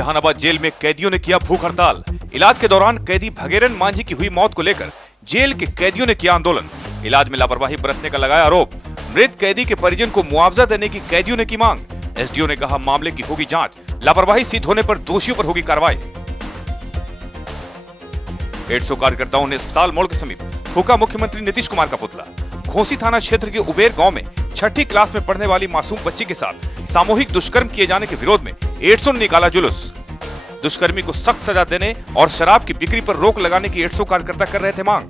Jehanabad jail में कैदियों ने किया भूख हड़ताल। इलाज के दौरान कैदी भगेरन मांझी की हुई मौत को लेकर जेल के कैदियों ने किया आंदोलन। इलाज में लापरवाही बरतने का लगाया आरोप। मृत कैदी के परिजन को मुआवजा देने की कैदियों ने की मांग। एसडीओ ने कहा मामले की होगी जांच, लापरवाही सिद्ध होने पर दोषियों पर होगी कार्रवाई। 150 कार्यकर्ताओं ने अस्पताल मोड़ के समीप फूका मुख्यमंत्री नीतीश कुमार का पुतला। घोसी थाना क्षेत्र के उबेर गांव में छठी क्लास में पढ़ने वाली मासूम बच्ची के साथ सामूहिक दुष्कर्म किए जाने के विरोध में 150 ने निकाला जुलूस। दुष्कर्मी को सख्त सजा देने और शराब की बिक्री पर रोक लगाने की 150 कार्यकर्ता कर रहे थे मांग।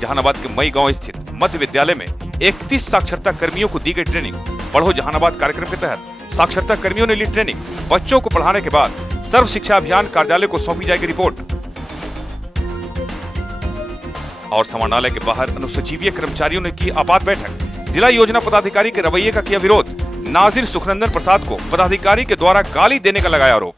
जहानाबाद के मई गांव स्थित मध्य विद्यालय में 31 साक्षरता कर्मियों को दी गई ट्रेनिंग। पढ़ो जहानाबाद कार्यक्रम के तहत साक्षरता कर्मियों ने ली ट्रेनिंग। बच्चों को पढ़ाने के बाद सर्व शिक्षा अभियान कार्यालय को सौंपी जाएगी रिपोर्ट। और समाहरणालय के बाहर अनुसचिवीय कर्मचारियों ने की आपात बैठक। जिला योजना पदाधिकारी के रवैये का किया विरोध। नाजिर सुखनंदन प्रसाद को पदाधिकारी के द्वारा गाली देने का लगाया आरोप।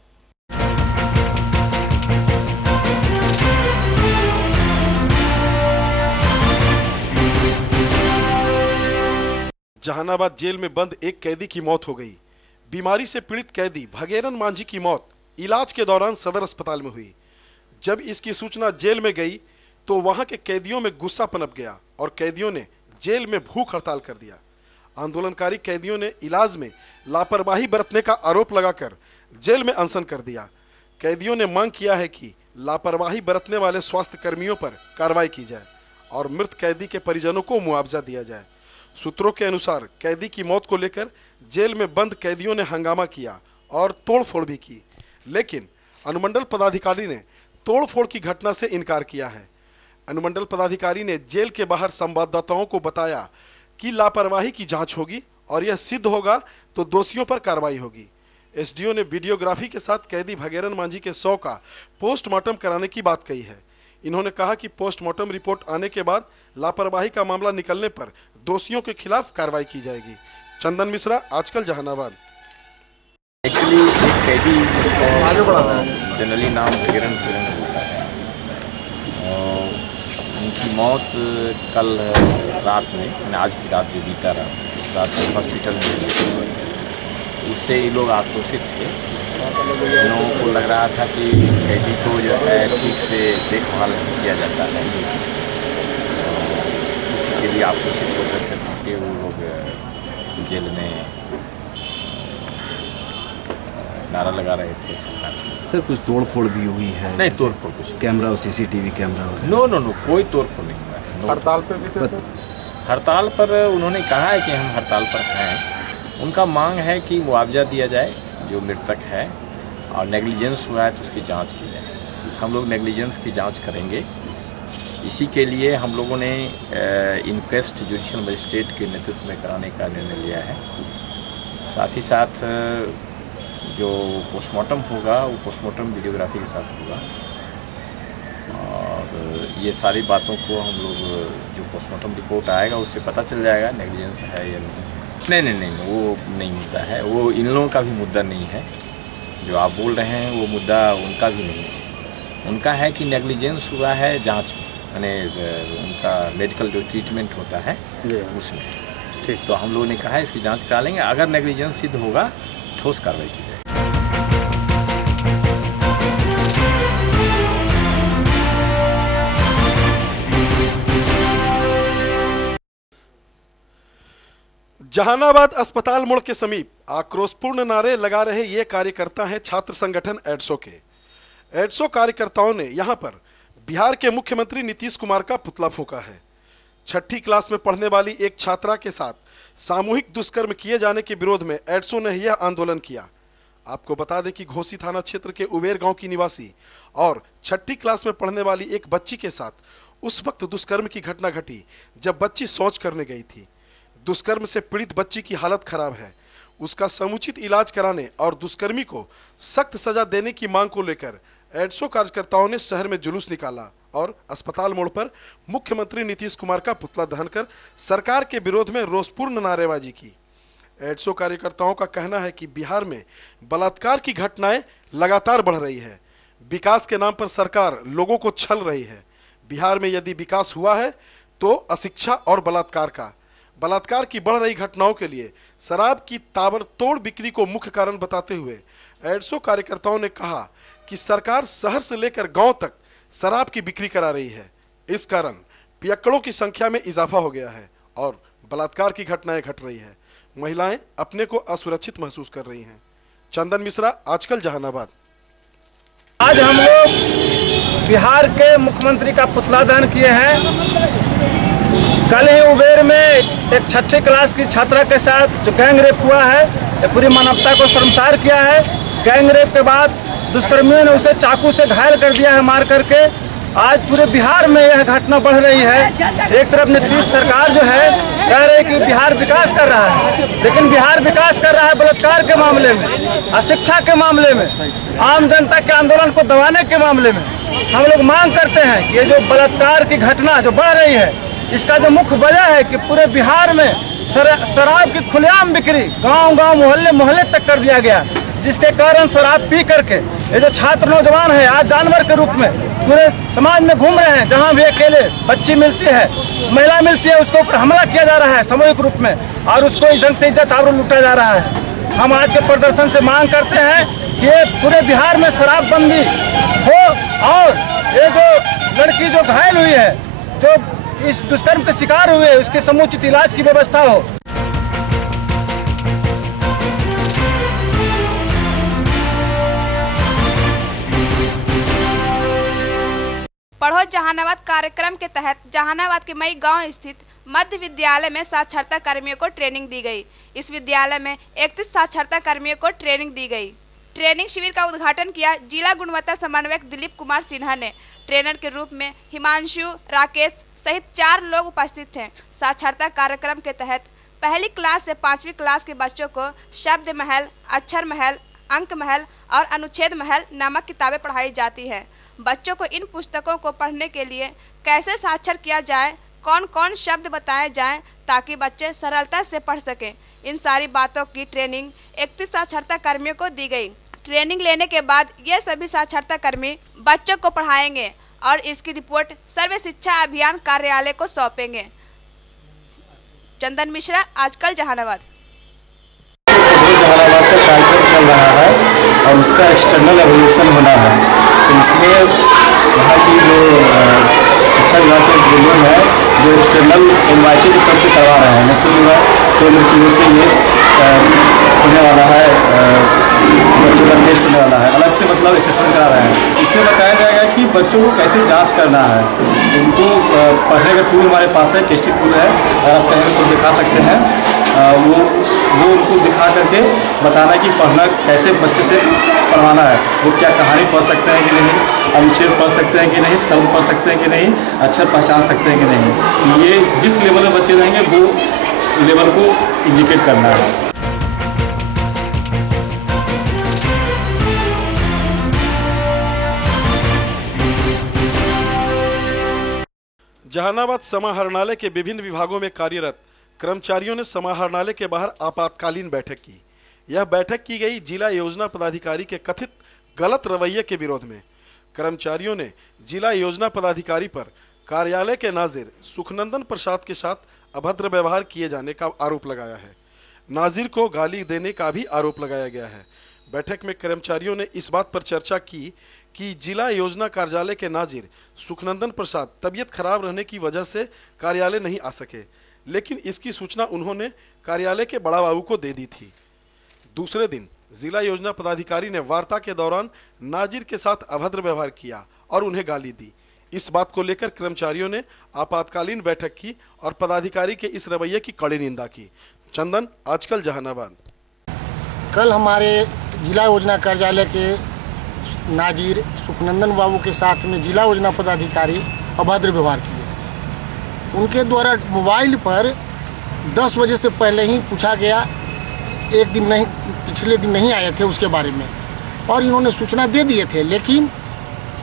जहानाबाद जेल में बंद एक कैदी की मौत हो गई। बीमारी से पीड़ित कैदी भगेरन मांझी की मौत इलाज के दौरान सदर अस्पताल में हुई। जब इसकी सूचना जेल में गई तो वहां के कैदियों में गुस्सा पनप गया और कैदियों ने जेल में भूख हड़ताल कर दिया। आंदोलनकारी कैदियों ने इलाज में लापरवाही बरतने का आरोप लगाकर जेल में अनशन कर दिया। कैदियों ने मांग किया है कि लापरवाही बरतने वाले स्वास्थ्य कर्मियों पर कार्रवाई की जाए और मृत कैदी के परिजनों को मुआवजा दिया जाए। सूत्रों के अनुसार कैदी की मौत को लेकर जेल में बंद कैदियों ने हंगामा किया और तोड़फोड़ भी की, लेकिन अनुमंडल पदाधिकारी ने तोड़फोड़ की घटना से इनकार किया है। अनुमंडल पदाधिकारी ने जेल के बाहर संवाददाताओं को बताया कि लापरवाही की जांच होगी और यह सिद्ध होगा तो दोषियों पर कार्रवाई होगी। एसडीओ ने वीडियोग्राफी के साथ कैदी भगेरन मांझी के शव का पोस्टमार्टम कराने की बात कही है। इन्होंने कहा कि पोस्टमार्टम रिपोर्ट आने के बाद लापरवाही का मामला निकलने पर दोषियों के खिलाफ कार्रवाई की जाएगी। चंदन मिश्रा, आजकल जहानाबाद। एक्चुअली एक कैदी जिसको जनरली नाम भगेरन होता है, उनकी मौत कल रात में, मैंने आज की रात जो बीता रहा उस रात में हॉस्पिटल में, उससे ये लोग आक्रोशित थे। इन लोगों को लग रहा था कि कैदी को जो है ठीक से देखभाल नहीं किया जाता है, उसी के लिए आक्रोशित होकर के वो लोग जेल में नारा लगा रहे थे सरकार से। सर कुछ तोड़फोड़ भी हुई है? नहीं, तोड़फोड़ कुछ कैमरा और सीसीटीवी कैमरा? नो, कोई तोड़फोड़ नहीं हुआ है। हड़ताल पे भी थे सर? हड़ताल पर उन्होंने कहा है कि हम हड़ताल पर हैं। उनका मांग है कि मुआवजा दिया जाए जो मृतक है, और नेग्लिजेंस हुआ है तो उसकी जांच की जाए। हम लोग नेग्लिजेंस की जांच करेंगे। इसी के लिए हम लोगों ने इंक्वेस्ट जुडिशियल मजिस्ट्रेट के नेतृत्व में कराने का निर्णय लिया है। साथ ही साथ जो पोस्टमार्टम होगा वो पोस्टमार्टम वीडियोग्राफी के साथ होगा, और ये सारी बातों को हम लोग, जो पोस्टमार्टम रिपोर्ट आएगा उससे पता चल जाएगा नेग्लिजेंस है या नहीं। वो नहीं मुद्दा है, वो इन लोगों का भी मुद्दा नहीं है। जो आप बोल रहे हैं वो मुद्दा उनका भी नहीं है। उनका है कि नेग्लिजेंस हुआ है जांच में, यानी उनका मेडिकल जो ट्रीटमेंट होता है उसमें। ठीक, तो हम लोगों ने कहा है इसकी जांच करा लेंगे। अगर नेग्लिजेंस सिद्ध होगा ठोस कार्रवाई की जाए। जहानाबाद अस्पताल मोड़ के समीप आक्रोशपूर्ण नारे लगा रहे ये कार्यकर्ता हैं छात्र संगठन एडसो के। एडसो कार्यकर्ताओं ने यहां पर बिहार के मुख्यमंत्री नीतीश कुमार का पुतला फूंका है। छठी क्लास में पढ़ने वाली एक छात्रा के साथ सामूहिक दुष्कर्म किए जाने के विरोध में एडसो ने यह आंदोलन किया। आपको बता दें कि घोसी थाना क्षेत्र के उबेर गांव की निवासी और छठी क्लास में पढ़ने वाली एक बच्ची के साथ उस वक्त दुष्कर्म की घटना घटी जब बच्ची शौच करने गई थी। दुष्कर्म से पीड़ित बच्ची की हालत खराब है। उसका समुचित इलाज कराने और दुष्कर्मी को सख्त सजा देने की मांग को लेकर एडसो कार्यकर्ताओं ने शहर में जुलूस निकाला और अस्पताल मोड़ पर मुख्यमंत्री नीतीश कुमार का पुतला दहन कर सरकार के विरोध में रोषपूर्ण नारेबाजी की। एडसो कार्यकर्ताओं का कहना है कि बिहार में बलात्कार की घटनाएं लगातार बढ़ रही है। विकास के नाम पर सरकार लोगों को छल रही है। बिहार में यदि विकास हुआ है तो अशिक्षा और बलात्कार का। बलात्कार की बढ़ रही घटनाओं के लिए शराब की ताबड़तोड़ बिक्री को मुख्य कारण बताते हुए एडसो कार्यकर्ताओं ने कहा कि सरकार शहर से लेकर गांव तक शराब की बिक्री करा रही है। इस कारण पियक्कड़ों की संख्या में इजाफा हो गया है और बलात्कार की घटनाएं घट रही है। महिलाएं अपने को असुरक्षित महसूस कर रही हैं। चंदन मिश्रा, आजकल जहानाबाद। आज हम लोग बिहार के मुख्यमंत्री का पुतला दहन किए हैं। कल ही उबेर में एक 6ठी क्लास की छात्रा के साथ जो गैंग रेप हुआ है, ये पूरी मानवता को शर्मसार किया है। गैंग रेप के बाद दुष्कर्मियों ने उसे चाकू से घायल कर दिया है मार करके। आज पूरे बिहार में यह घटना बढ़ रही है। एक तरफ नीतीश सरकार जो है कह रही है कि बिहार विकास कर रहा है, लेकिन बिहार विकास कर रहा है बलात्कार के मामले में, अशिक्षा के मामले में, आम जनता के आंदोलन को दबाने के मामले में। हम लोग मांग करते हैं कि ये जो बलात्कार की घटना जो बढ़ रही है, इसका जो मुख्य वजह है कि पूरे बिहार में शराब की खुलेआम बिक्री गांव-गांव, मोहल्ले तक कर दिया गया, जिसके कारण शराब पी करके ये जो छात्र नौजवान है आज जानवर के रूप में पूरे समाज में घूम रहे हैं। जहां भी अकेले बच्ची मिलती है, महिला मिलती है, उसके ऊपर हमला किया जा रहा है सामूहिक रूप में और उसको इस ढंग से इज्जत आबरू लूटा जा रहा है। हम आज के प्रदर्शन से मांग करते हैं कि ये पूरे बिहार में शराबबंदी हो और ये जो लड़की जो घायल हुई है, जो इस दुष्कर्म के शिकार हुए, उसके समुचित इलाज की व्यवस्था हो। पढ़ो जहानाबाद कार्यक्रम के तहत जहानाबाद के मई गांव स्थित मध्य विद्यालय में साक्षरता कर्मियों को ट्रेनिंग दी गई। इस विद्यालय में 31 साक्षरता कर्मियों को ट्रेनिंग दी गई। ट्रेनिंग शिविर का उद्घाटन किया जिला गुणवत्ता समन्वयक दिलीप कुमार सिन्हा ने। ट्रेनर के रूप में हिमांशु, राकेश सहित 4 लोग उपस्थित थे। साक्षरता कार्यक्रम के तहत पहली क्लास से 5वीं क्लास के बच्चों को शब्द महल, अक्षर महल, अंक महल और अनुच्छेद महल नामक किताबें पढ़ाई जाती है। बच्चों को इन पुस्तकों को पढ़ने के लिए कैसे साक्षर किया जाए, कौन कौन शब्द बताए जाएं ताकि बच्चे सरलता से पढ़ सकें, इन सारी बातों की ट्रेनिंग 31 साक्षरता कर्मियों को दी गई। ट्रेनिंग लेने के बाद ये सभी साक्षरता कर्मी बच्चों को पढ़ाएंगे और इसकी रिपोर्ट सर्व शिक्षा अभियान कार्यालय को सौंपेंगे। चंदन मिश्रा, आजकल जहानाबाद। जहानाबाद का कार्यक्रम चल रहा है और उसका एक्सटर्नल एवोल्यूशन होना है, तो इसलिए यहाँ की जो शिक्षा विभाग के जो लोग हैं जो एक्सटर्नल एनवाईटी की तरफ से करवा रहे हैं, नेशनल विभाग केंद्र की ओर से ये होने वाला है, बच्चों का टेस्ट होने वाला है, अलग से मतलब असेसमेंट करा रहे हैं। इसमें बताया जाएगा कि बच्चों को कैसे जांच करना है। उनको पढ़ने का टूल हमारे पास है, टेस्टिंग टूल है, आप कहीं को दिखा सकते हैं। वो उनको दिखा करके बताना है कि पढ़ना कैसे बच्चे से पढ़वाना है। वो क्या कहानी पढ़ सकते हैं कि नहीं, अनुच्छेद पढ़ सकते हैं कि नहीं, शब्द पढ़ सकते हैं कि नहीं, अक्षर पहचान सकते हैं कि नहीं। ये जिस लेवल में बच्चे रहेंगे वो लेवल को इंडिकेट करना है। जहानाबाद समाहरणालय के विभिन्न विभागों में कार्यरत कर्मचारियों ने समाहरणालय के बाहर आपातकालीन बैठक की। यह बैठक की गई जिला योजना पदाधिकारी के कथित गलत रवैये के विरोध में। कर्मचारियों ने जिला योजना पदाधिकारी पर कार्यालय के नाजिर सुखनंदन प्रसाद के साथ अभद्र व्यवहार किए जाने का आरोप लगाया है। नाजिर को गाली देने का भी आरोप लगाया गया है। बैठक में कर्मचारियों ने इस बात पर चर्चा की कि जिला योजना कार्यालय के नाजिर सुखनंदन प्रसाद तबीयत खराब रहने की वजह से कार्यालय नहीं आ सके, लेकिन इसकी सूचना उन्होंने कार्यालय के बड़ा बाबू को दे दी थी। दूसरे दिन जिला योजना पदाधिकारी ने वार्ता के दौरान नाजिर के साथ अभद्र व्यवहार किया और उन्हें गाली दी। इस बात को लेकर कर्मचारियों ने आपातकालीन बैठक की और पदाधिकारी के इस रवैये की कड़ी निंदा की। चंदन, आजकल जहानाबाद। कल हमारे जिला योजना कार्यालय के नाजिर सुखनंदन बाबू के साथ में जिला योजना पदाधिकारी अभद्र व्यवहार किए। उनके द्वारा मोबाइल पर 10 बजे से पहले ही पूछा गया, एक दिन नहीं, पिछले दिन नहीं आए थे उसके बारे में, और इन्होंने सूचना दे दिए थे, लेकिन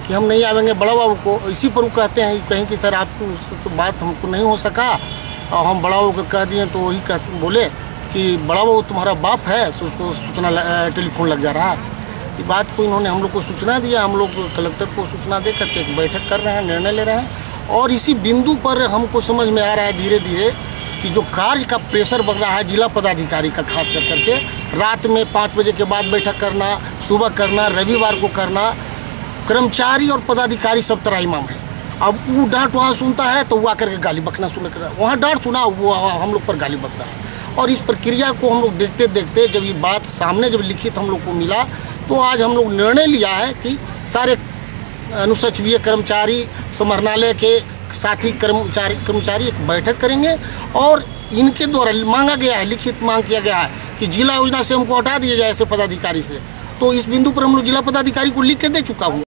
कि हम नहीं आवेंगे बड़ा बाबू को। इसी पर वो कहते हैं कहीं कि सर आपको तो बात हमको नहीं हो सका और हम बड़ा बाबू को कह दिए, तो वही बोले कि बड़ा बाबू तुम्हारा बाप है, सो उसको सूचना टेलीफोन लग जा रहा है। ये बात को इन्होंने हम लोग को सूचना दिया, हम लोग कलेक्टर को सूचना दे करके एक बैठक कर रहे हैं, निर्णय ले रहे हैं। और इसी बिंदु पर हमको समझ में आ रहा है धीरे धीरे कि जो कार्य का प्रेशर बढ़ रहा है जिला पदाधिकारी का खास कर करके, रात में 5 बजे के बाद बैठक करना, सुबह करना, रविवार को करना, कर्मचारी और पदाधिकारी सब त्राहिमाम है। अब वो डांट वहाँ सुनता है तो वो आकर के गाली बकना शुरू कर रहा है, वहाँ डांट सुना वो हम लोग पर गाली बकना है। और इस प्रक्रिया को हम लोग देखते देखते जब ये बात सामने जब लिखित हम लोग को मिला तो आज हम लोग निर्णय लिया है कि सारे अनुसचिवीय कर्मचारी समाहरणालय के साथी कर्मचारी एक बैठक करेंगे और इनके द्वारा मांगा गया है, लिखित मांग किया गया है कि जिला योजना से हमको हटा दिया जाए ऐसे पदाधिकारी से। तो इस बिंदु पर हम लोग जिला पदाधिकारी को लिख के दे चुका हूँ।